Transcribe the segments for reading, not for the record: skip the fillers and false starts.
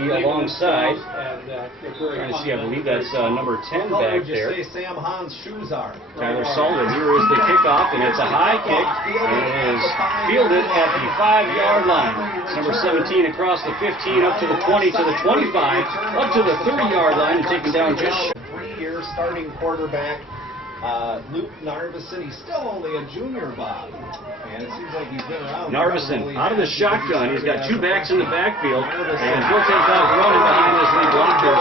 Shavy alongside. Trying to see, I believe that's number 10 back there. Sam Hahn's shoes are. Tyler Sullivan. Here is the kickoff, and it's a high kick, and it is fielded at the 5-yard line. It's number 17 across the 15, up to the 20, to the 25, up to the 30-yard line, and taken down just 3-year starting quarterback. Luke Narvison, he's still only a junior, Bob. And it seems like he's been around. Narvison out of the shotgun. He's got 2 backs in the backfield, and he'll take off running behind his lead blockers.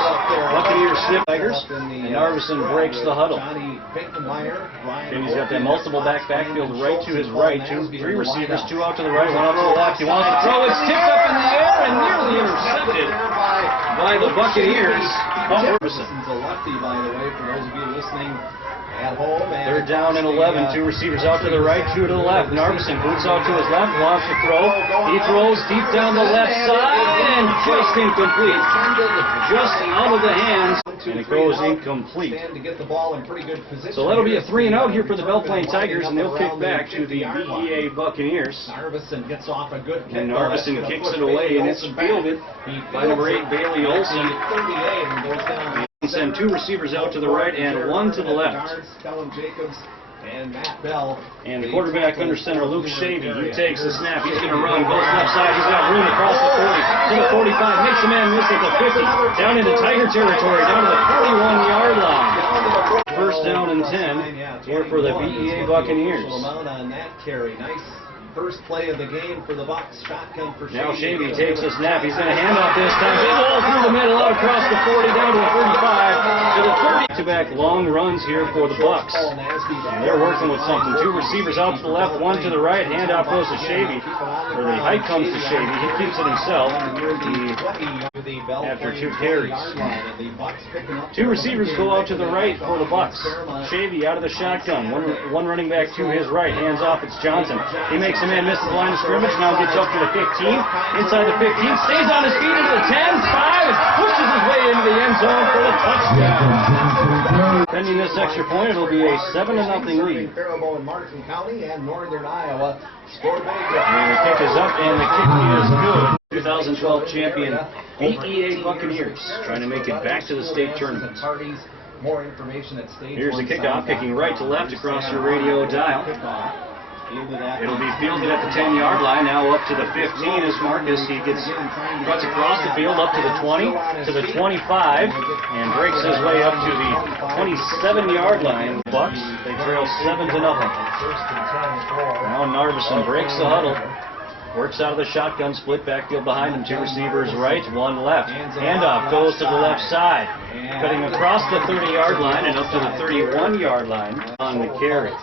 Buccaneers snip Tigers, and Narvison breaks the huddle. And he's got that multiple back backfield right to his right. 3 receivers, 2 out to the right, 1 out to the left. He wants to throw. It's tipped up in the air and nearly intercepted by the Buccaneers. Narvison. A lefty, by the way, for those of you listening at home. They're down and 11. 2 receivers out to the right, 2 to the left. Narvison boots out to his left, wants to throw. He throws deep down the left side and just incomplete. Just out of the hands, and it goes incomplete. So that'll be a 3-and-out here for the Belle Plaine Tigers, and they'll kick back to the BEA Buccaneers. Narvison gets off a good kick. And Narvison kicks it away, and it's fielded by number 8, Bailey Olson. Send 2 receivers out to the right and 1 to the left. And Matt Bell. And the quarterback under center, Luke Shavy. He takes the snap. He's going to run. Goes left side. He's got room across the 40 to the 45. Makes a man miss at the 50. Down into Tiger territory. Down to the 41-yard line. First down and 10 here for the BEA Buccaneers. Nice first play of the game for the Bucs. Shotgun for Now Shavy takes a snap. He's going to hand off this time. Big ball through the middle, out across the 40, down to the 35, to the 30. Back long runs here for the Bucs. And they're working with something. 2 receivers out to the left, 1 to the right. Handoff goes to Shavy. Or the height comes to Shavy. He keeps it himself. After 2 carries. 2 receivers go out to the right for the Bucs. Shavy out of the shotgun. One running back to his right. Hands off. It's Johnson. He makes a man miss the line of scrimmage. Now gets up to the 15. Inside the 15. Stays on his feet into the 10. 5. Pushes his way into the end zone for the touchdown. Pending this extra point, it'll be a 7-0 lead. Faribault in Martin County and Northern Iowa scored big. And the kick is up, and the kick is good. 2012 champion BEA Buccaneers trying to make it back to the state tournament. More information at state. Here's the kickoff, kicking right to left across your radio dial. It'll be fielded at the 10-yard line, now up to the 15 as Marcus. He cuts across the field up to the 20, to the 25, and breaks his way up to the 27-yard line. Bucs, they trail 7-0. Now Narvison breaks the huddle. Works out of the shotgun, split backfield behind him. 2 receivers right, 1 left. Handoff goes to the left side. Cutting across the 30-yard line and up to the 31-yard line on the carry.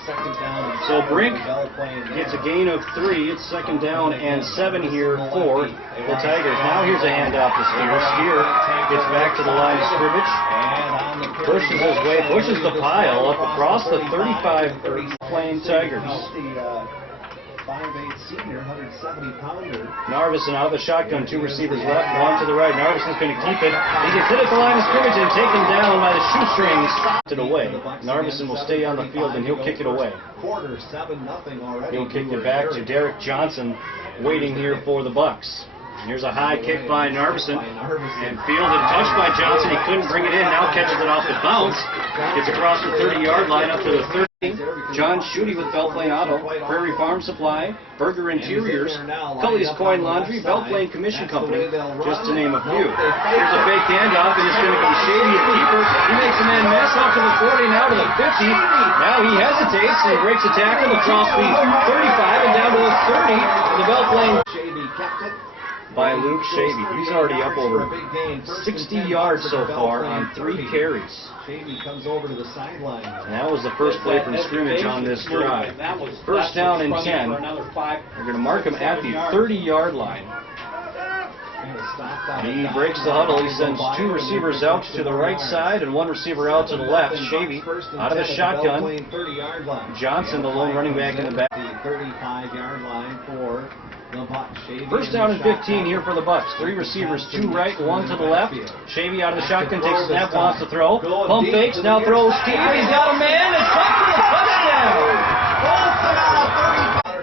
So Brink gets a gain of 3. It's 2nd down and 7 here for the Tigers. Now here's a handoff to Spear. Spear gets back to the line of scrimmage. Pushes his way, pushes the pile up across the 35 Plaine Tigers. 5'8" senior, 170-pounder. Narvison out of the shotgun, 2 receivers left, 1 to the right. Narvison's going to keep it. He gets hit at the line of scrimmage and taken down by the shoestrings. It away. Narvison will stay on the field and he'll kick it away. Quarter 7-0 already. He'll kick it back to Derek Johnson, waiting here for the Bucs. And here's a high kick by Narvison, and fielded, touched by Johnson. He couldn't bring it in. Now catches it off the bounce. Gets across the 30-yard line up to the 30. John Schutte with Belle Plaine Auto, Prairie Farm Supply, Burger Interiors, Cully's Coin Laundry, Belle Plaine Commission Company, just to name a few. Here's a fake handoff, and it's going to be Shavy at keeper. He makes a man miss up to the 40, now to the 50. Now he hesitates and breaks a tackle across the 35 and down to the 30. The Belle Plaine Shavy kept it. By Luke Shavy. He's already up over 60 yards so far on 3 carries. Shavy comes over to the sideline. And that was the first play from scrimmage on this drive. First down and 10. We're going to mark him at the 30-yard line. He breaks the huddle. He sends 2 receivers out to the right side and 1 receiver out to the left. Shavy out of the shotgun. Johnson, the lone running back in the back. 35-yard line for the Bucs. First down and 15 here for the Bucs. 3 receivers, 2 right, 1 to the left. Shavy out of the shotgun, takes a snap, wants to throw. Pump fakes, now throws Steve. He's got a man. It's up for the touchdown.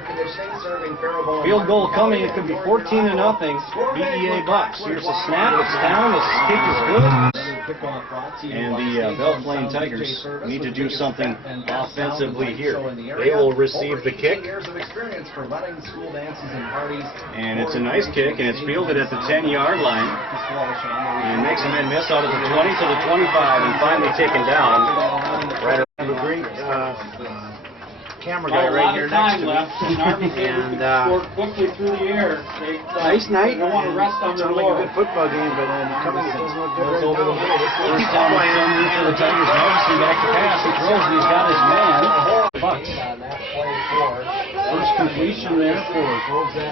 Conditioning, serving Field goal coming. It could be 14-0. BEA Bucks. Here's the snap. It's down. The kick is good. And the Belle Plaine Tigers need to do something offensively here. They will receive the kick. And it's a nice kick, and it's fielded at the 10-yard line. And makes a man miss out of the 20 to the 25, and finally taken down. Right around the green. Camera guy right here next to me. And quickly through the air. nice night. They want to rest on their Sounds like a laurels. good football game, but coming it doesn't look good right now. First down for the Tigers. Nelson back to pass. He throws, and he's got his man. Bucks. First completion there for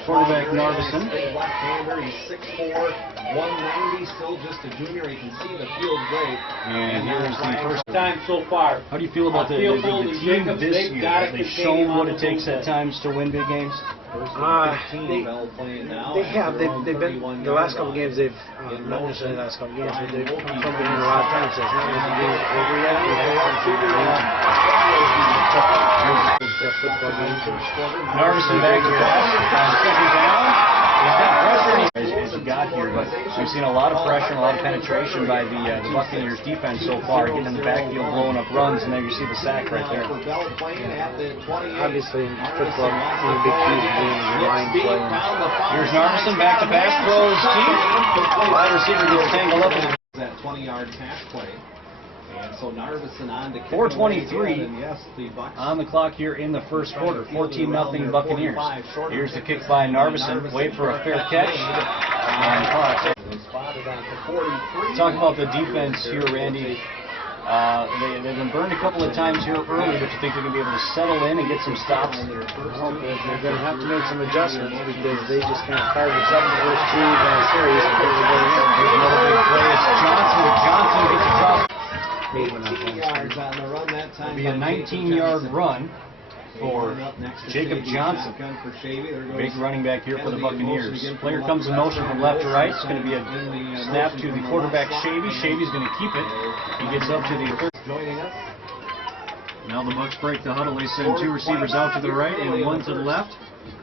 quarterback Narvison. Left-hander, he's 6'4", 190, still just a junior. You can see the field great. And here's the first Time so far. How do you feel about the team this year? Have they shown what it takes at times to win big games? They have. They've been the last couple games. They've not necessarily the last couple games, but they've come from behind a lot of times. So it's not like the game's over yet. Narvison back to pass. Second down. He's got pressure as he got here, but we've seen a lot of pressure and a lot of penetration by the Buccaneers defense so far, getting in the backfield, blowing up runs, and there you see the sack right there. Obviously, football, one of the big keys is being the line play. Here's Narvison back to pass, throws deep. Wide receiver gets tangled up. That 20-yard pass play. And so Narvison on to 4:23 yes, the Bucks on the clock here in the first quarter. 14-0 Buccaneers. Here's the kick by Narvison. Wait for a fair catch. Talk about the defense here, Randy. They've been burned a couple of times here early, but you think they're going to be able to settle in and get some stops? They're going to have to make some adjustments because they just kind of carved us up in the first two series. Here's another big play. It's Johnson. Johnson gets across. yards on the run that time. It'll be a 19-yard run for Jacob Johnson. Big running back here for the Buccaneers. Player comes in motion from left to right. It's going to be a snap to the quarterback, Shavy. Shavy's going to keep it. He gets up to the third. Now the Bucks break the huddle. They send two receivers out to the right and one to the left.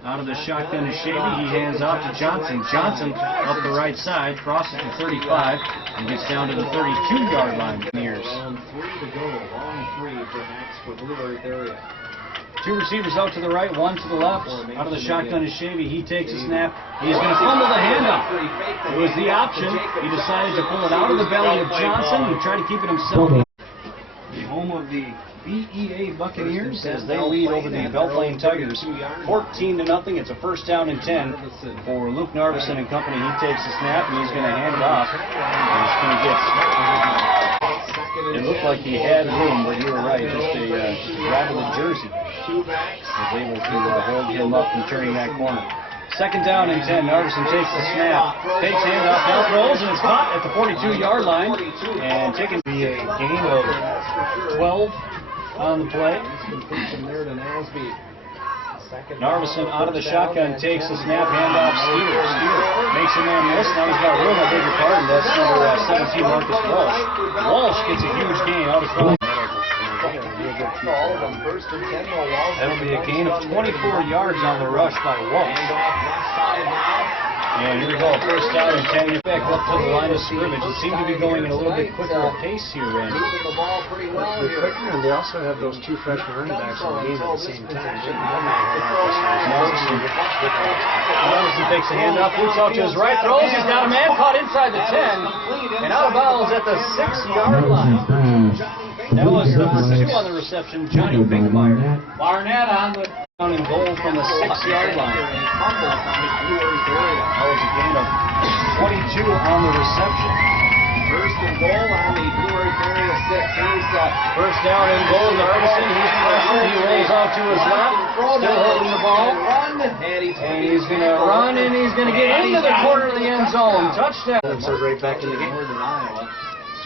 Out of the shotgun is Shavy. He hands off to Johnson. Johnson up the right side, crosses the 35, and gets down to the 32-yard line. Buccaneers. Long three to go. Long three perhaps for Blue Earth area. Two receivers out to the right, one to the left. Out of the shotgun is Shavy. He takes a snap. He's going to fumble the handoff. It was the option. He decided to pull it out of the belly of Johnson and try to keep it himself. The home of the BEA Buccaneers as they lead over the Belle Plaine Tigers 14-0. It's a first down and 10 for Luke Narvison and company. He takes the snap and he's going to hand it off. And he's going to get. It looked like he had room, but you were right. Just a rattle of jersey. Was able to hold him up and turning that corner. Second down and 10. Narvison takes the snap, takes handoff, now throws, and it's caught at the 42-yard line. And taking the gain of 12 on the play. Narvison out of the shotgun, takes the snap, handoff, Steer makes a man miss. Now he's got room, I beg your pardon. That's number 17, Marcus Walsh. Walsh gets a huge gain out of front. That'll be a gain of 24 yards on the rush by Walsh. And here we go, first down and 10. Get back up to the line of scrimmage. It seemed to be going at a little bit quicker pace here, Randy. They're quicker, and they also have those two freshman running backs in the game at the same time. Nelson takes a handoff, looks out to his right, throws. He's got a man caught inside the 10 and out of bounds at the 6-yard line. That was number 2 on the reception, Johnny Binkmeyer. Barnett on the Down and goal from the 6-yard line. That was a gain of 22 on the reception. First and goal on the Blue Earth area 6. Here's First down and goal. Narvison, he's pressured. He rolls out to his left, still holding the ball. And he's going to run and he's going to get into the corner of the end zone. Touchdown. So right back in the game.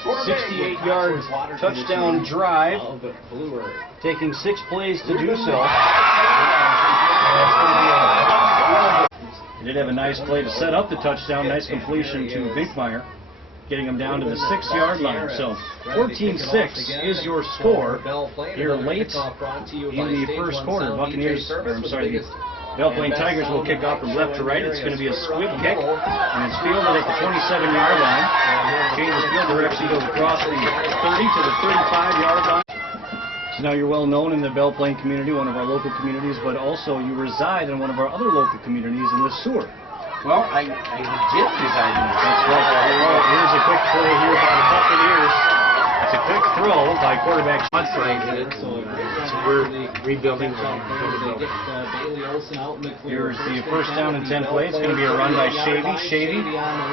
68-yard touchdown drive, taking 6 plays to do so. He did have a nice play to set up the touchdown, nice completion to Binkmeyer, getting him down to the 6-yard line. So 14-6 is your score here late in the first quarter. Buccaneers, Belle Plaine Tigers will kick off from left to right. It's going to be a squib kick, and it's fielded at the 27-yard line. Changes field direction, goes across the 30 to the 35-yard line. So now you're well known in the Belle Plaine community, one of our local communities, but also you reside in one of our other local communities in the Seward. Well, I legit reside in this. That's right. Well, here's a quick play here by the Buccaneers. It's a quick throw by quarterback. So we're rebuilding. Here's the first down and 10 play. It's going to be a run by Shavy. Shavy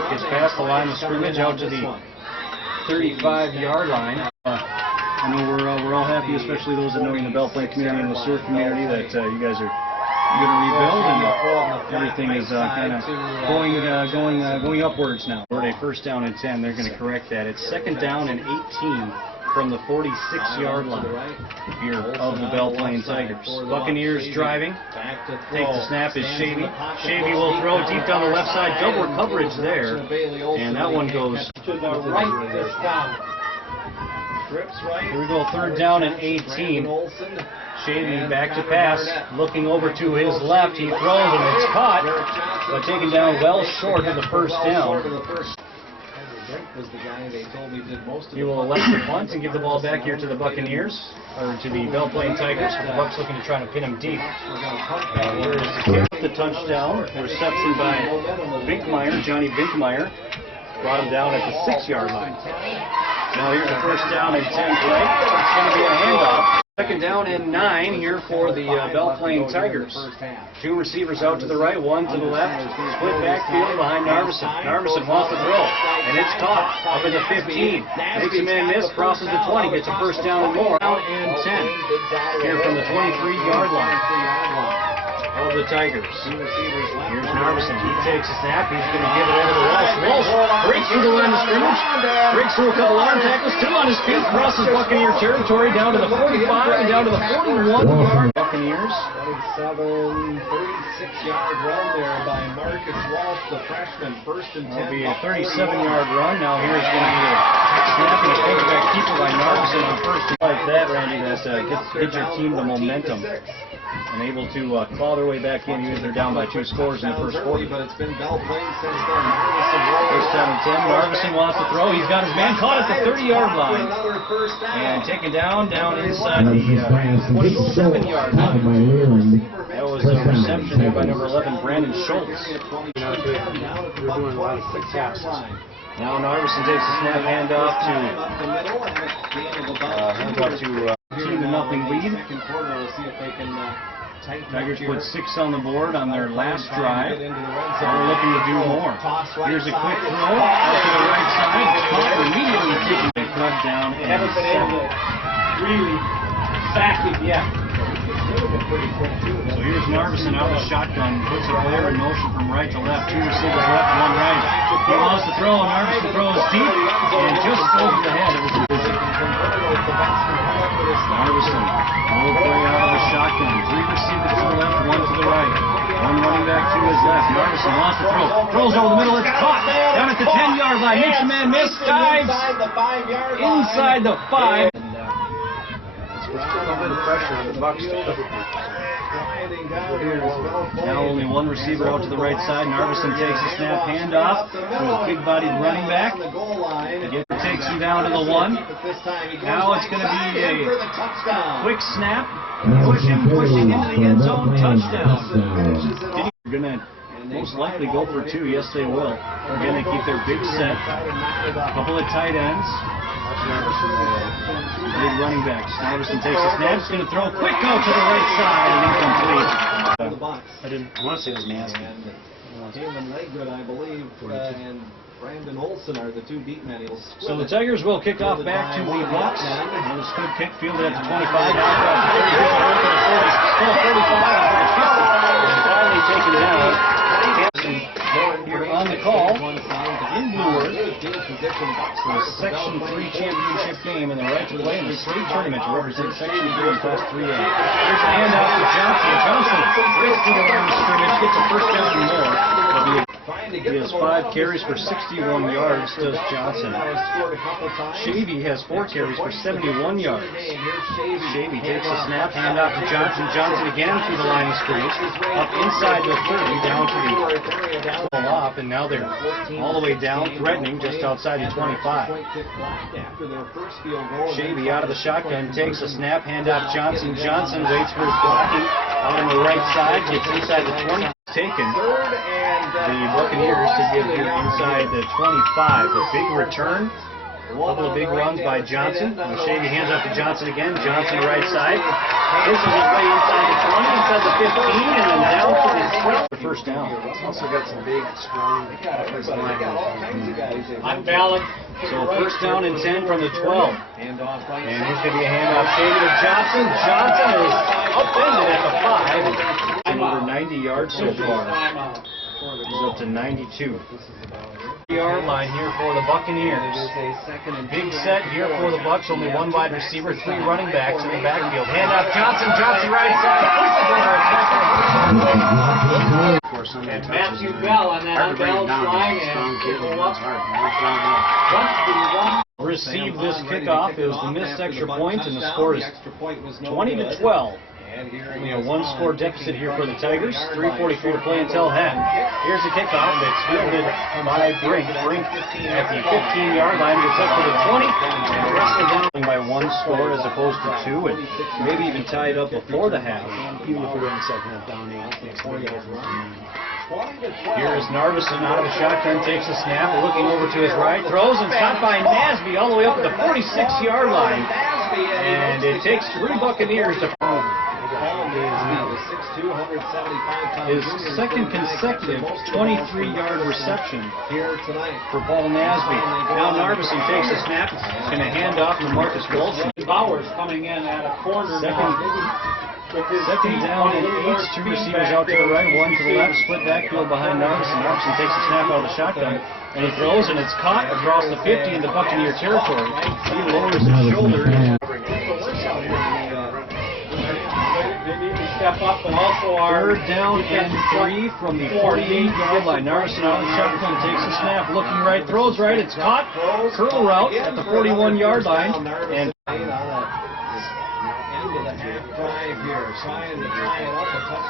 gets past the line of scrimmage out to the 35-yard line. I know we're all happy, especially those that know you in the Belle Plaine community and the Seward community, that you guys are going to rebuild and everything is kind of going upwards now. We're at a first down and 10. They're going to correct that. It's second down and 18 from the 46-yard line here of the Belle Plaine Tigers. Buccaneers driving. Takes the snap is Shavy. Shavy will throw deep down the left side. Double coverage there, and that one goes to the right this time. Here we go, third down and 18. Shavy back to pass, looking over to his left. He throws and it's caught, but taken down well short of the first down. He will elect the punt and give the ball back here to the Buccaneers, or to the Belle Plaine Tigers. The Bucs looking to try to pin him deep. And here is the kick, the touchdown, reception by Binkmeyer, Johnny Binkmeyer. Brought him down at the 6-yard line. Now here's the first down and 10 play. It's going to be a handoff. Second down and 9 here for the Belle Plaine Tigers. Two receivers out to the right, one to the left. Split backfield behind Narveson. Narveson wants to throw, and it's caught up at the 15. Makes a man miss, crosses the 20, gets a first down and more. Down and 10 here from the 23-yard line of the Tigers. Here's Narveson. He takes a snap. He's going to give it over to Walsh. Walsh breaks through the line of scrimmage. Breaks through a couple arm tackles. Still on his feet. Crosses Buccaneer territory down to the 45 and down to the 41-yard. Buccaneers. 36-yard run there by Marcus Walsh, the freshman. First and 10. It'll be a 37-yard run. Now here's going to be a snap and a quarterback keeper by Narveson on first. Like that, Randy, that gives your team the momentum. And able to claw their way back in. They're down by 2 scores in the first quarter. But it's been Belle Plaine since then. First down and 10. Narveson wants to throw. He's got his man caught at the 30-yard line. And taken down inside the 27-yard line. That was a reception there by number 11, Brandon Schultz. We're doing a lot of quick passes. Now Narveson takes the snap, handoff to team to nothing lead. Tigers put 6 on the board on their last drive. They're looking to do more. Here's a quick throw out to the right side. Caught immediately taking the cut down. Haven't been able to really sack it yet. So here's Narveson out of the shotgun, puts a player in motion from right to left. 2 receivers left, 1 right. He wants to throw, and Narveson throws deep, and just over the head. It was a visit. Narveson, little play out of the shotgun. 3 receivers to the left, 1 to the right. 1 running back to his left. Narveson wants to throw. Throws over the middle, it's caught. Down at the 10-yard line. Makes a man miss, dives inside the 5. Under the pressure on the Bucs. Now only 1 receiver out to the right side. Narveson takes the snap, handoff to a big-bodied running back. Again, takes him down to the 1. Now it's going to be a quick snap. Pushing into the end zone, touchdown. They're going to most likely go for 2. Yes, they will. Again, they keep their big set. A couple of tight ends. Big running backs. Narveson takes a snap. He's going to throw a quick out to the right side and incomplete. I didn't want to say his name. Damon Leggood, I believe, and Brandon Olson are the 2 deep men. So the Tigers will kick off back to the Bucs. And this good kick fielded at the 25. Finally taken down. Here on the call in Blue Earth. The Section 3 championship game and the right to play in the state tournament to represent Section 3 and Class 3A. Here's a handout to Johnson. Johnson breaks through the line of scrimmage, gets a first down and more. trying to He get has 5 carries for 61 yards, does Johnson. Shavy has 4 carries for 71 yards. Shavy takes a snap, hand off to Johnson. Johnson again through the line of scrimmage, up inside the 30, down to the off, and now they're all the way down, threatening just outside the 25. Shavy out of the shotgun, takes a snap, hand off Johnson. Johnson waits for his blocking out on the right side, gets inside the 20. Taken the Buccaneers to get here inside the 25. A big return. A couple of big runs by Johnson. Shavy hands off to Johnson again. Johnson right side. Pushes his way inside the 20, inside the 15, and then down to the 12. First down. Also got some big, strong offensive linemen. Unbalanced. So first down and 10 from the 12. And here's going to be a handoff. Shavy to Johnson. Johnson is upended at the 5. Over 90 yards so far. He's up to 92. Yard line here for the Buccaneers. Big set here for the Bucs. Only one wide receiver, 3 running backs in the backfield. Handoff Johnson. Johnson right side. And Matthew Bell on that unbalanced line. And receive this kickoff. It was the missed extra point, and the score is 20-12. Only a 1-score deficit here for the Tigers. 3:44 to play until half. Here's the kickoff. It's fielded by Brink. Brink at the 15-yard line gets up to the 20. And wrestled down by 1 score as opposed to 2, and maybe even tied up before the half. Even if we go in the second half down 8, Here is Narveson out of the shotgun, takes a snap, looking over to his right, throws and stopped by Nasby all the way up at the 46-yard line. And it takes 3 Buccaneers to his second consecutive 23-yard reception here tonight for Paul Nasby. Now Narveson takes a snap. He's going to hand off to Marcus Walsh. Bowers coming in at a corner now. Second down and 8. 2 receivers out to the right, 1 to the left. Split backfield behind Narveson. Narveson takes a snap out of the shotgun, and he throws, and it's caught across the 50 in the Buccaneer territory. He lowers his shoulder. Step up, and also our third down and 3 from the 48-yard line. Narveson out of the shotgun, takes a snap, looking right, throws right, it's caught. Curl route at the 41-yard line. And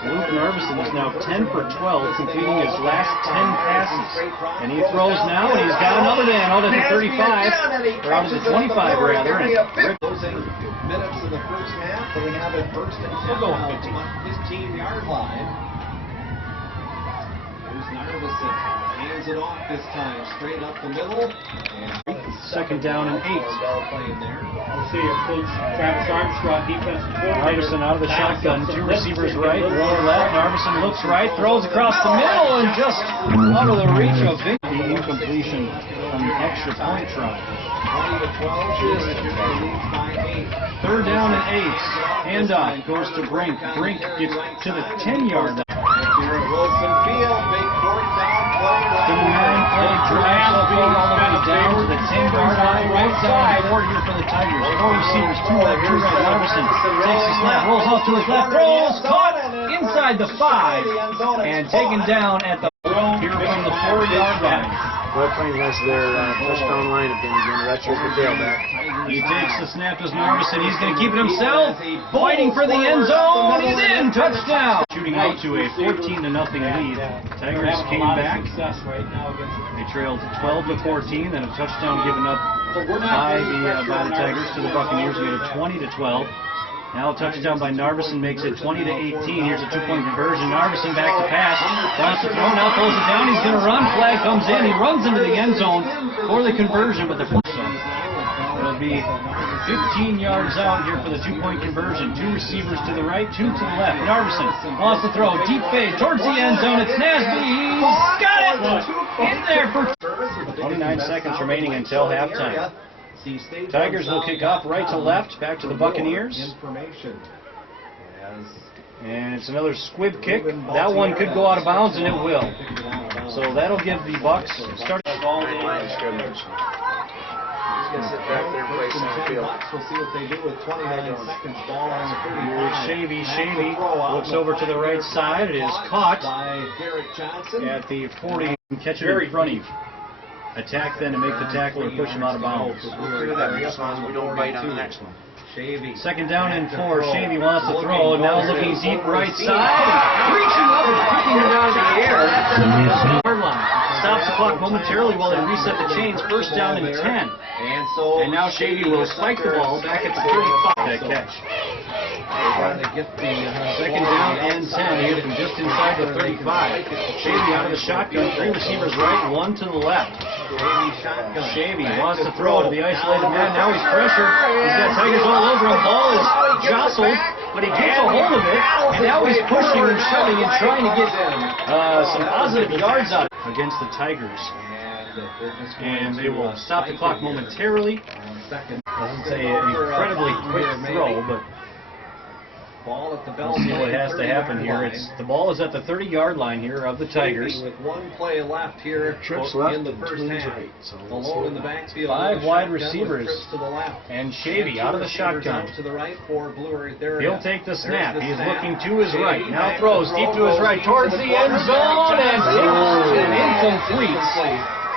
Luke Narveson is now 10 for 12, completing his last 10 passes. And he throws now, and he's got another man out at the 35, or out at the 25 rather. Minutes of the first half, they have it first and 10 on the 15-yard line. Here's Narveson, hands it off this time, straight up the middle. And second down and 8. Belle Plaine there. We'll see if Coach Travis Armstrong, defensive coordinator. Narveson out of the shotgun, 2 receivers right, 1 left. Narveson looks right, throws across the middle, and just out of the reach of Victor. The incompletion on the extra point try. 20-12, leads by 8. Third down and 8. Handoff goes to Brink. Brink gets to the 10-yard line. Here at Wilson Field, big 4th down play. The 9-play drive all the way down to the 10-yard line. Right side. 4 here for the Tigers. 4 receivers, 2 left, 2 right. Narveson takes a snap, rolls off to his left, throws, caught inside the 5, and taken down at the here from the 4-yard line. Belle Plaine has their touchdown line again, redshirt the tailback. He takes the snap as Narveson. He's going to keep it himself. Fighting for the end zone. He's in. Touchdown. Shooting out to a 14-0 lead. Tigers came back. They trailed 12-14. Then a touchdown given up by the Tigers to the Buccaneers. We had a 20-12. Now a touchdown by Narveson makes it 20-18. Here's a 2-point conversion. Narveson back to pass. Wants to throw. Now throws it down. He's going to run. Flag comes in. He runs into the end zone for the conversion, but the it'll be 15 yards out here for the 2-point conversion. 2 receivers to the right, 2 to the left. Narveson wants to throw. Deep fade towards the end zone. It's Nasby. He's got it. In there for 29 seconds remaining until halftime. Tigers will kick off right to left, back to the Buccaneers. And it's another squib kick. That one could go out of bounds, and it will. So that'll give the Bucs start. gonna sit back there and play center field. We'll see what they do with 29 seconds. Ball on the 35. Shavy looks over to the right side. It is caught by Derek Johnson at the 40. Catch it in front of you. Attack then to make the tackle or push him out of bounds. We'll figure that as long as we don't bite on the next one. Second down and 4. Shavy wants to throw, and now looking deep right side. Reaching up and kicking it out of the air. Hard line. Stops the clock momentarily while they reset the chains. First down and 10. And now Shavy will spike the ball back at the 35. That catch. Second down and 10. He hit him just inside the 35. Shavy out of the shotgun. 3 receivers right, 1 to the left. Shavy wants to throw to the isolated man. Now he's pressured. He's got Tigers all over him. Ball is jostled, but he gets a hold of it. And now he's pushing and shoving and trying to get some positive yards out against the Tigers. And they will stop the clock momentarily. Doesn't say an incredibly quick throw, but ball at the Belle we'll see what has to Plaine happen here. The ball is at the 30-yard line here of the Tigers. With 1 play left here Trips left in the first half. right. So Alone in the backfield. 5 wide receivers. To the left. And Shavy out of the shotgun. To the right for Blue. There He'll take the snap. He's looking to his right. Now throws deep to his right towards the end zone and incomplete.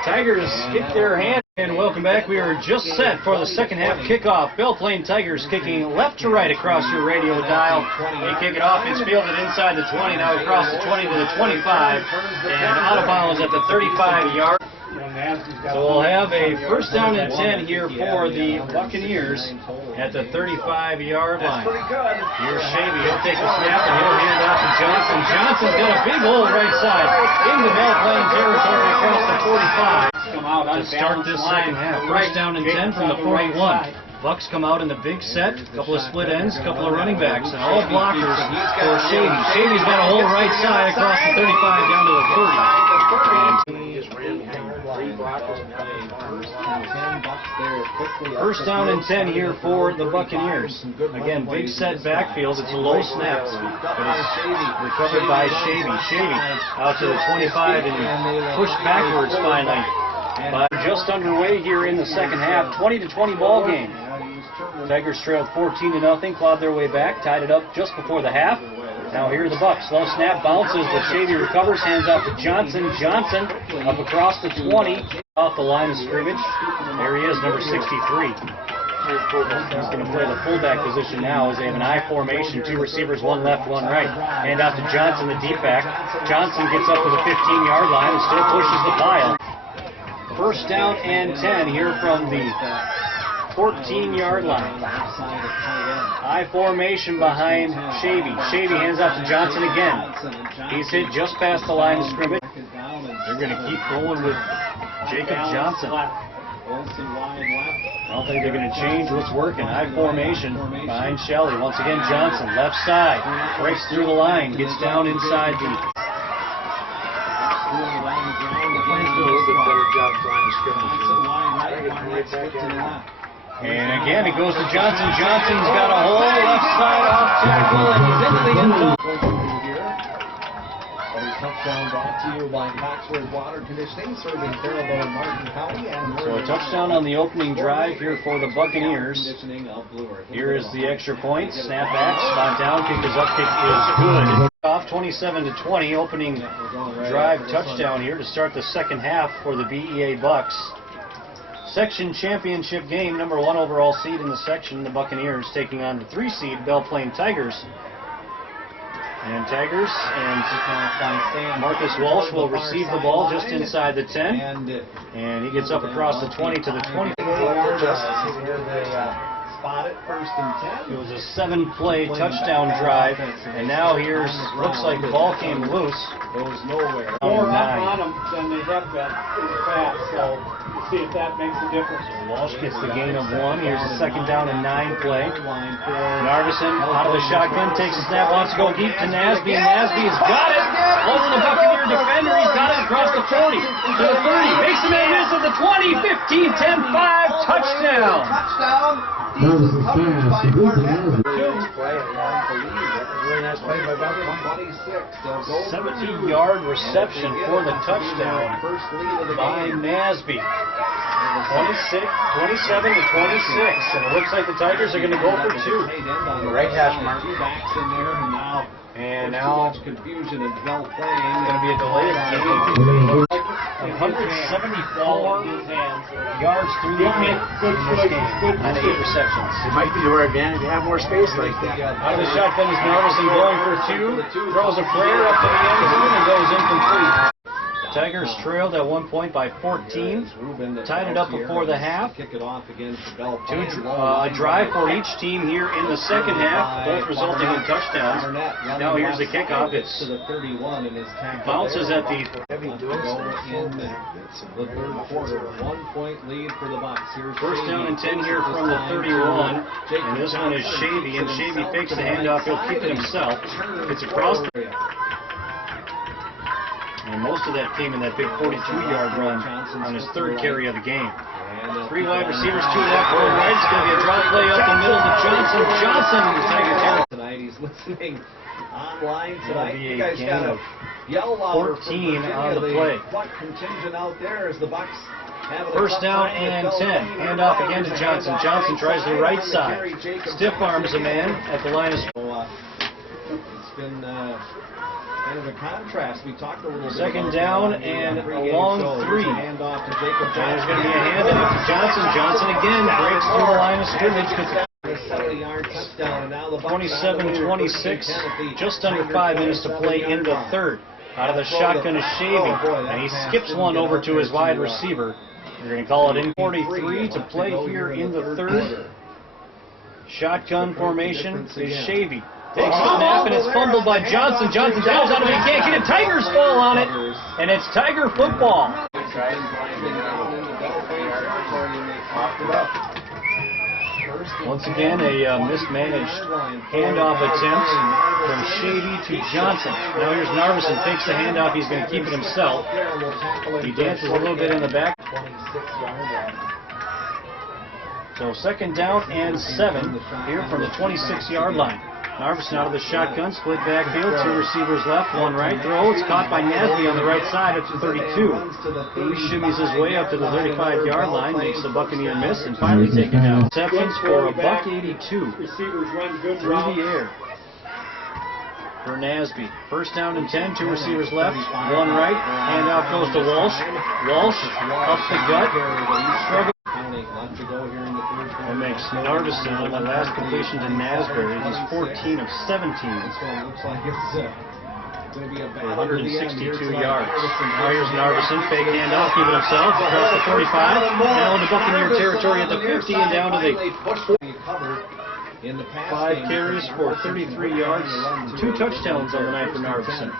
Tigers get their hand. And welcome back. We are just set for the second half kickoff. Belle Plaine Tigers kicking left to right across your radio dial. They kick it off. It's fielded inside the 20. Now across the 20 to the 25. And out of bounds at the 35-yard. So we'll have a first down and 10 here for the Buccaneers at the 35-yard line. Here's Shavy. He'll take the snap and he'll hand off to Johnson. Johnson's got a big hole right side into Belle Plaine territory across the 45. To start this second half. First down and 10 from the 41. Bucks come out in the big set, a couple of split ends, a couple of running backs, and all blockers for Shavy. Shavy's got a hole right side across the 35 down to the 30. First down and 10 here for the Buccaneers. Again, big set backfield. It's a low snap, but it's recovered by Shavy. Shavy out to the 25 and pushed backwards finally. But just underway here in the second half, 20-20 ball game. Tigers trailed 14-0, clawed their way back, tied it up just before the half. Now here are the Bucks. Low snap bounces, but Shavy recovers, hands off to Johnson. Johnson up across the 20, off the line of scrimmage. There he is, number 63. He's going to play the fullback position now as they have an I formation. 2 receivers, 1 left, 1 right. Hand off to Johnson, the deep back. Johnson gets up to the 15-yard line and still pushes the pile. First down and 10 here from the 14-yard line. I formation behind Shavy. Shavy hands off to Johnson again. He's hit just past the line of scrimmage. They're going to keep going with Jacob Johnson. I don't think they're going to change what's working. I formation behind Shelley. Once again, Johnson, left side. Breaks through the line. Gets down inside the... And again, it goes to Johnson. Johnson's got a hole left side off tackle, and he's into the end zone. Touchdown brought to you by Coxford Water Conditioning, serving Faribault and Martin County. So a touchdown on the opening drive here for the Buccaneers. Here is the extra point. Snap back, spot down, kick is up, kick is good. Off 27-20, opening drive touchdown here to start the second half for the BEA Bucks. Section championship game, number 1 overall seed in the section, the Buccaneers taking on the 3 seed Belle Plaine Tigers. And Tigers and Marcus Walsh will receive the ball just inside the 10. And he gets up across the 20 to the 20. Spot it, first and 10. It was a 7-play touchdown drive. And now here's, looks like the ball came loose. Goes nowhere. More up on them than they have been in the past, so we'll see if that makes a difference. Walsh gets the gain of 1. Here's the second down and 9 play. Narvison out of the shotgun, takes a snap, wants to go deep to Nasby. Nasby's got it over the Buccaneer defender. He's got it across the 40 to the 30. Makes him a miss at the 20, 15, 10, 5. Touchdown. That was the pass. The good thing is Play at 1 for lead. That was really pass play by Belle Plaine. 70-yard reception for the touchdown by Nasby. 27 to 26, and it looks like the Tigers are going to go for two. Right hash mark. And now confusion in Belle it's Plaine. going to be a delayed game. 174 yards through the air in this game on 8 receptions. It might be to our advantage to have more space like that. Out of the shotgun is Narveson going for two. Throws a prayer up to the end zone and goes incomplete. Tigers trailed at one point by 14. Tied it up before the half. Kick it off again for Belle A Plaine. drive for each team here in the second half, both resulting in touchdowns. Now here's the kickoff. It to the 31 and is tackled bounces there. at the In the third quarter, 1 point lead for the Bucks. Here's first down and 10 here from the 31. And this one is Shavy, and Shavy fakes the handoff. He'll keep it himself. Gets across the and most of that came in that big 42-yard run on his third carry of the game. 3 wide receivers, 2 left, 1 right. It's going to be a drop play up the middle to Johnson. Johnson, the Tiger territory. Tonight he's listening online tonight. Be You a guys gain got of to yell louder 14 for on the Virginia. play. Buck contingent out there as the Bucks have a First tough down time with and Belle 10. Plaine. Hand off again to Johnson. Johnson tries the right side. Stiff arms a man at the line of scrimmage. It's been kind of a contrast. We talked a little bit Second about down that on and the a pregame long show. 3. Hand off to Jacob And there's going to be a Johnson. handoff to Johnson. Johnson again breaks through the line of scrimmage. A 70-yard touchdown, and now the Bucks on the move. 27-26, just under 5 minutes to play in the third. Out of the shotgun is Shavy, and he skips one over to his wide receiver. We're going to call it in 43 to play here in the third. Shotgun formation is Shavy. Takes a snap, and it's fumbled by Johnson. Johnson dives out of it. He can't get it. Tigers fall on it, and it's Tiger football. Once again, a mismanaged handoff attempt from Shavy to Johnson. Now here's Narveson, takes the handoff. He's going to keep it himself. He dances a little bit in the back. So second down and 7 here from the 26-yard line. Narveson out of the shotgun, split backfield, 2 receivers left, 1 right. Throw, it's caught by Nasby on the right side up to 32. He shimmies his way up to the 35-yard line, makes the Buccaneer miss, and finally taken down. Receptions for a $182 Receivers run good through routes. the air for Nasby. First down and 10, 2 receivers left, 1 right. Handoff goes to Walsh. Walsh up the gut. Struggle. That makes Narveson on the last completion to Nasbury. He's 14 of 17 for 162 yards. Now here's Narveson, fake handoff, keep it himself, across the 45, now in the Buccaneer territory at the 50 and down to the 5 carries for 33 yards, 2 touchdowns on the night for Narveson.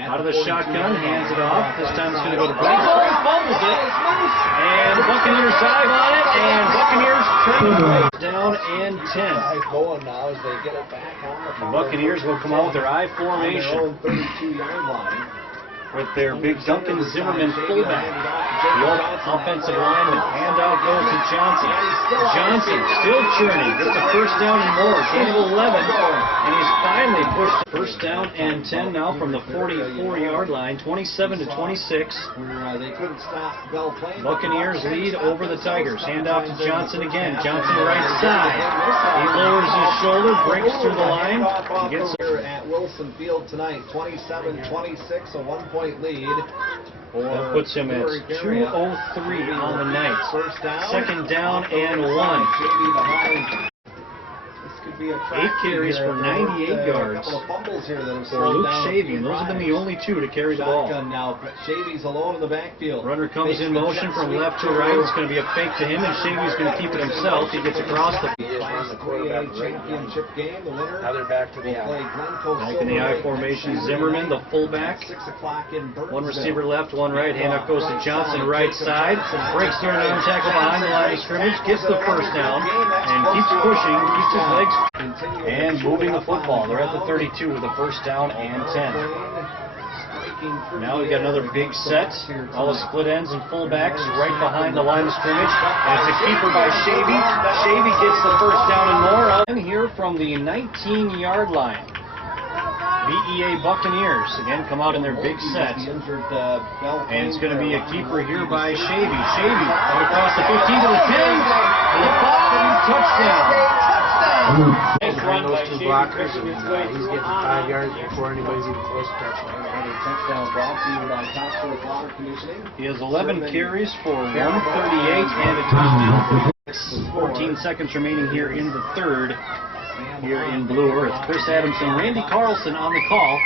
Out of the shotgun, hands it off. This time it's going to go to Blake. Fumbles it. And the Buccaneers dive on it. And Buccaneers turn it down and 10. Going now as they get it back on The Buccaneers will come out with their I formation 32-yard line. with their big Duncan Zimmerman fullback. The offensive lineman. Handoff goes to Johnson. Johnson still churning. Gets a first down and more. Gain of 11. And he's finally pushed first down and 10 now from the 44-yard line. 27 to 26. They couldn't stop Belle Plaine. Buccaneers lead over the Tigers. Handoff to Johnson again. Johnson right side. He lowers his shoulder, breaks through the line. He gets here at Wilson Field tonight. 27-26, a 1-point lead. that puts him at 203 on the night. First down. Second down and 1. 8 carries for 98 yards for Luke Shavy, and those have been the only 2 to carry the ball. Now, Shavy's alone in the backfield. Runner comes in motion from left to right. It's going to be a fake to him, and Shavy's going to keep it himself. He gets across the championship game. The winner Now they're back to the back in the I formation. Zimmerman, the fullback. 6 o'clock in Burnsville. 1 receiver left, 1 right. Handoff goes to Johnson, right side. Breaks through an arm tackle behind the line of scrimmage. Gets the first down and keeps pushing. Keeps his legs and moving the football. They're at the 32 with a first down and 10. Now we've got another big set. All the split ends and fullbacks right behind the line of scrimmage. And it's a keeper by Shavy. Shavy gets the first down and more. And here from the 19-yard line. BEA Buccaneers again come out in their big set. And it's going to be a keeper here by Shavy. Shavy out across the 15 to the 10. And the 5 touchdown. Nice run those two blockers, and he's getting 5 yards before anybody's even close to touchdown. Another touchdown brought to you by Coxworth Water Conditioning. He has 11 carries for 138 and a touchdown. 14 seconds remaining here in the third. Here in Blue Earth, Chris Adamson, Randy Carlson on the call.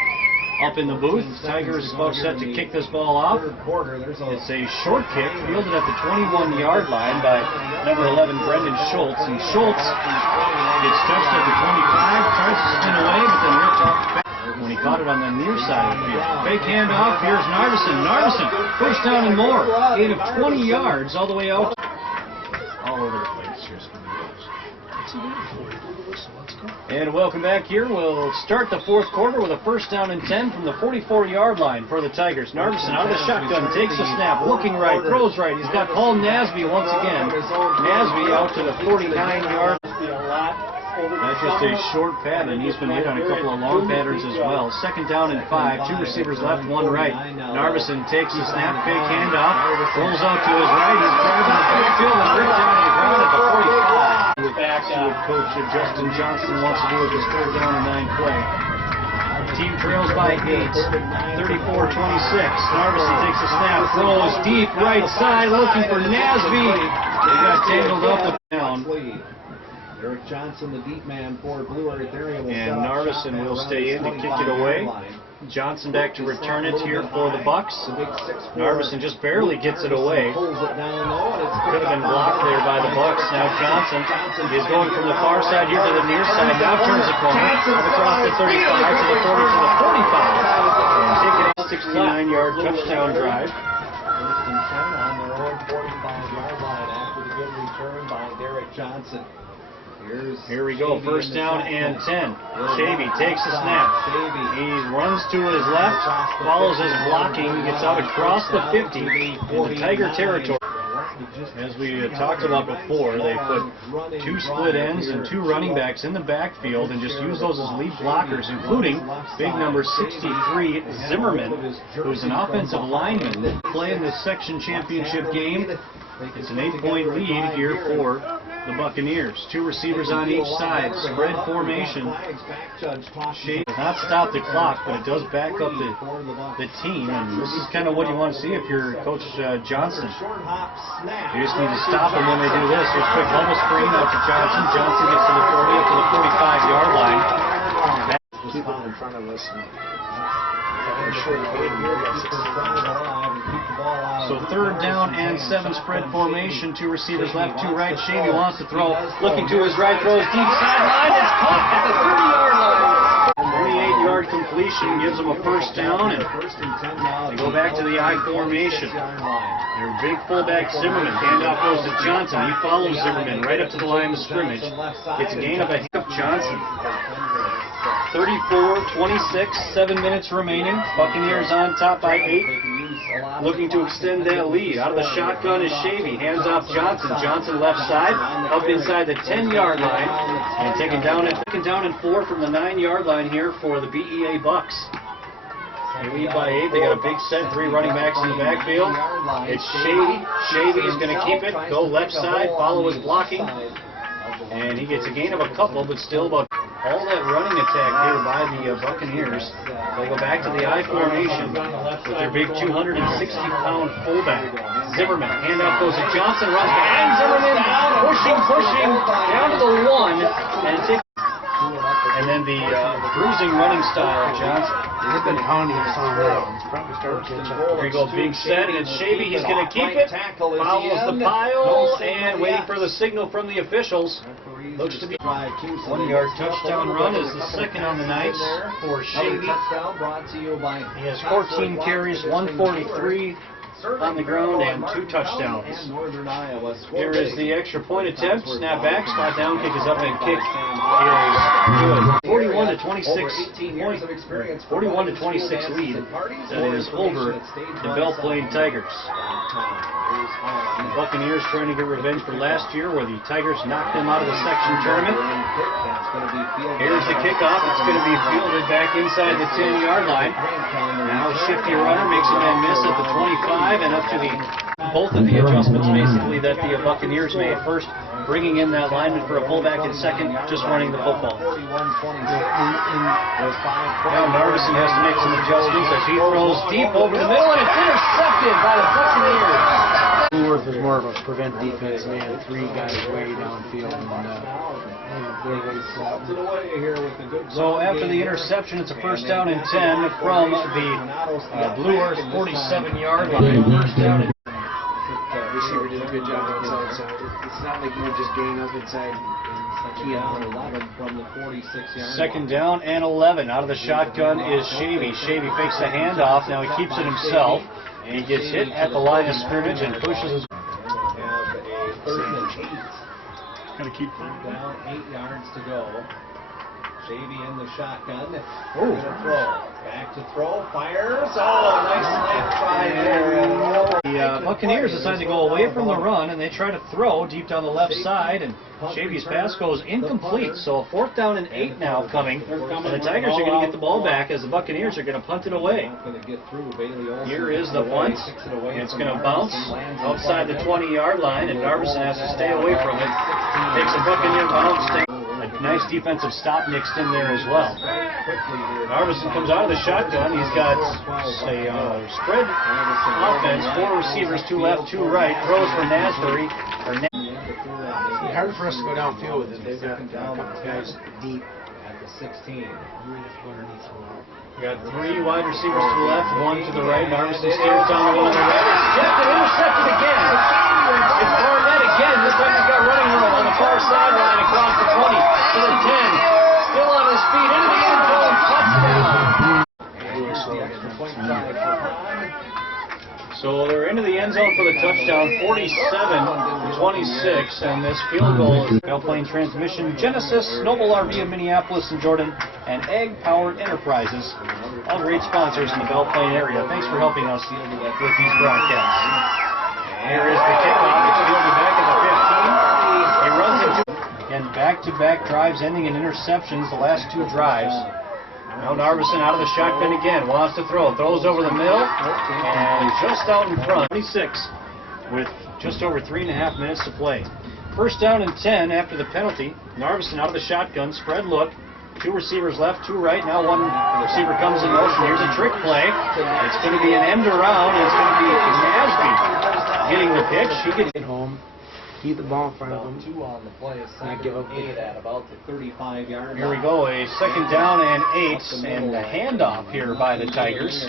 Up in the booth, Tigers about set to kick this ball off. It's a short kick, fielded at the 21-yard line by number 11, Brendan Schultz. And Schultz gets touched at the 25, tries to spin away, but then ripped off the back when he caught it on the near side of the field. Fake handoff, here's Narveson. Narveson, first down and more. Gain of 20 yards all the way out. All over the place. And welcome back here. We'll start the fourth quarter with a first down and 10 from the 44-yard line for the Tigers. Narveson out of the shotgun, takes a snap, looking right, throws right. He's got Paul Nasby once again. Nasby out to the 49-yard. That's just a short pattern. He's been hit on a couple of long patterns as well. Second down and 5. 2 receivers left, 1 right. Narveson takes the snap, fake handoff, rolls out to his right. He's driving the backfield and ripped down to the ground at the 45. Back to what Coach Justin Johnson wants to do with his third down and 9 play. Team trails by 8. 34-26. Narveson takes a snap, throws deep right side, looking for Nasby. They got tangled up with down. Eric Johnson, the deep man for Blue Earth area. And Narveson will stay in to kick it away. Johnson back to return it here for the Bucks. Narveson just barely gets it away. Could have been blocked there by the Bucks. Now Johnson is going from the far side here to the near side. Now turns the corner. Across the 35 to the 40 to the 45. And take it out 69-yard touchdown drive. First and 10 on their own 45-yard line after the good return by Derek Johnson. Here we go, first down and 10. Shavy takes the snap. He runs to his left, follows his blocking, gets out across the 50 into Tiger territory. As we talked about before, they put 2 split ends and 2 running backs in the backfield and just use those as lead blockers, including big number 63, Zimmerman, who's an offensive lineman, playing the section championship game. It's an 8-point lead here for the Buccaneers. 2 receivers on each side, spread formation. Shade does not stop the clock, but it does back up the team, and this is kind of what you want to see if you're Coach Johnson. You just need to stop them when they do this. There's a quick bubble screen out to Johnson. Johnson gets to the 40, up to the 45-yard line. People in front of us. So third down and 7 spread formation. 2 receivers left, 2 right. Shavy wants to throw, looking to his right, throws deep sideline. It's caught at the 30-yard line. 28-yard completion gives them a first down, and they go back to the I formation. Their big fullback Zimmerman. Handoff goes to Johnson. He follows Zimmerman right up to the line of scrimmage. Gets a gain of a hit of Johnson. 34-26, 7 minutes remaining. Buccaneers on top by 8. Looking to extend that lead. Out of the shotgun is Shavy. Hands off Johnson. Johnson left side, up inside the 10-yard line, and taken down and 4 from the 9-yard line here for the BEA Bucks. They lead by 8. They got a big set, 3 running backs in the backfield. It's Shavy. Shavy's going to keep it. Go left side, follow his blocking. And he gets a gain of a couple, but still about all that running attack here by the Buccaneers. They go back to the I formation with their big 260-pound fullback, Zimmerman. Handoff goes to Johnson, runs behind Zimmerman, pushing down to the 1, and then the bruising running style of Johnson. They've been pounding us on that. It's probably starting to catch up. Here we go, big set, and it's Shavy. He's going to keep it. Follows the pile, and waiting for the signal from the officials. Looks to be 1-yard touchdown run is the second on the night for Shavy. He has 14 carries, 143, on the ground and 2 touchdowns. Here is the extra point attempt. Snap back, spot down, kick is up, and kick is good. 41 to 26 41 to 26 lead. That is over the Belle Plaine Tigers. The Buccaneers trying to get revenge for last year where the Tigers knocked them out of the section tournament. Here's the kickoff. It's going to be fielded back inside the 10-yard line. Now a shifty runner makes a man miss at the 25 and up to the both of the adjustments basically that the Buccaneers made. First, bringing in that lineman for a fullback, and second, just running the football. Now Narvison has to make some adjustments as he throws deep over the middle, and it's intercepted by the Buccaneers. Worth was more of a prevent defense man, 3 guys way downfield, and so after the interception, it's a first down and 10 from the Blue Earth 47-yard line. Receiver did a good job inside, so it's not like you would just gain up inside. Second down and 11. Out of the shotgun is Shavy. Shavy fakes the handoff. Now he keeps it himself. He gets hit at the line of scrimmage and pushes his. Gotta keep down 8 yards to go. Shavy in the shotgun. Oh. Back to throw. Fires. Oh, nice slant try there. The Buccaneers decide to go away from the run, and they try to throw deep down the left side, and Shavy's pass goes incomplete. So a 4th down and 8 now coming, and the Tigers are going to get the ball back as the Buccaneers are going to punt it away. Here is the punt. It's going to bounce outside the 20-yard line, and Narvison has to stay away from it. Takes a Buccaneer bounce. A nice defensive stop mixed in there as well. Narvison comes out of the shotgun. He's got a spread offense, 4 receivers, 2 left, 2 right. Throws for Nasbury. It's hard for us to go downfield with it. They've got a couple guys deep at the 16. We got 3 wide receivers to the left, 1 to the right. Narvison steers down the middle of the right. It's tipped and intercepted again. It's Barnett again. This time he's got running room on the far sideline across the 20 to the 10. Still on his feet into the end zone. Touchdown. So they're into the end zone for the touchdown, 47-26, and this field goal is Belle Plaine Transmission, Genesis, Noble RV of Minneapolis and Jordan, and Ag Powered Enterprises, all great sponsors in the Belle Plaine area. Thanks for helping us with these broadcasts. Here is the kickoff. It's fielded back at the 15. He runs into and back-to-back drives ending in interceptions the last 2 drives. Now Narvison out of the shotgun again, wants to throw, throws over the middle, and just out in front. 26 with just over 3.5 minutes to play. First down and 10 after the penalty. Narvison out of the shotgun, spread look. 2 receivers left, 2 right. Now 1 receiver comes in motion. Here's a trick play. It's going to be an end around, and it's going to be Nasby getting the pitch. He gets it home. Keep the ball in front of them. 2 on the play. Not give up. 8 at about the 35-yard line. Here we go, a second down and 8, and a handoff here by the Tigers.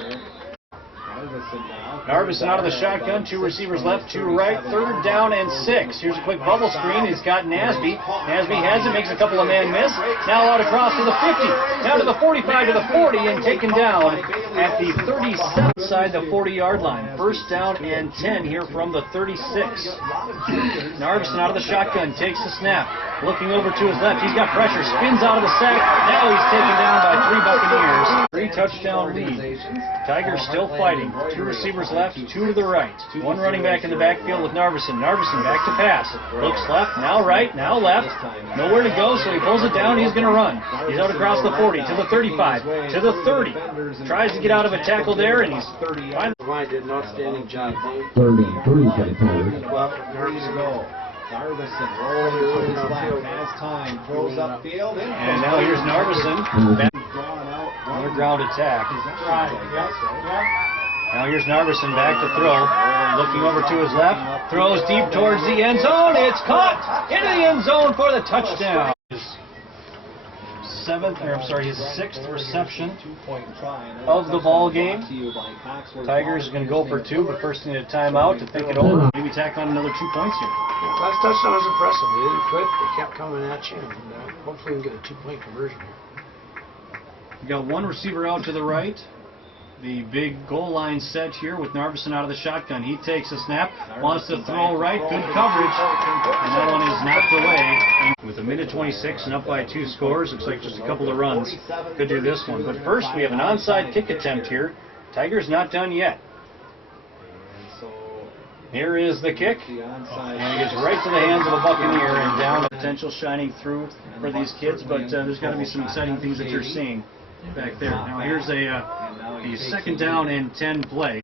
Narvison out of the shotgun, 2 receivers left, 2 right, 3rd down and 6. Here's a quick bubble screen. He's got Nasby. Nasby has it, makes a couple of man miss. Now out across to the 50, down to the 45 to the 40, and taken down at the 37 side the 40-yard line. First down and 10 here from the 36. Narvison out of the shotgun, takes the snap. Looking over to his left, he's got pressure, spins out of the sack. Now he's taken down by 3 Buccaneers. 3-touchdown lead. Tigers still fighting. 2 receivers left, 2 to the right. 1 running back in the backfield with Narvison. Narvison back to pass. Looks left, now right, now left. Nowhere to go, so he pulls it down. He's going to run. He's out across the 40, to the 35, to the 30. Tries to get out of a tackle there, and he's 30. Line did an outstanding job. 33 for the Tigers. Ready to go. Narvison rolling to his left, has time, throws upfield, and now here's Narvison. Another ground attack. Now here's Narvison back to throw. Looking over to his left, throws deep towards the end zone. It's caught into the end zone for the touchdown. His 6th reception of the ball game. Tigers are going to go for 2, but first need a timeout to think it over. Maybe tack on another 2 points here. Last touchdown was impressive. They didn't quit. They kept coming at you, and hopefully we can get a 2-point conversion here. We got 1 receiver out to the right. the big goal line set here with Narveson out of the shotgun. He takes a snap, wants to throw right, good coverage, and that one is knocked away. With a minute 26 and up by 2 scores, looks like just a couple of runs could do this one. But first, we have an onside kick attempt here. Tiger's not done yet. Here is the kick, and it gets right to the hands of the Buccaneer and down. Potential shining through for these kids, but there's got to be some exciting things that you're seeing back there. Now here's a second down and 10 play.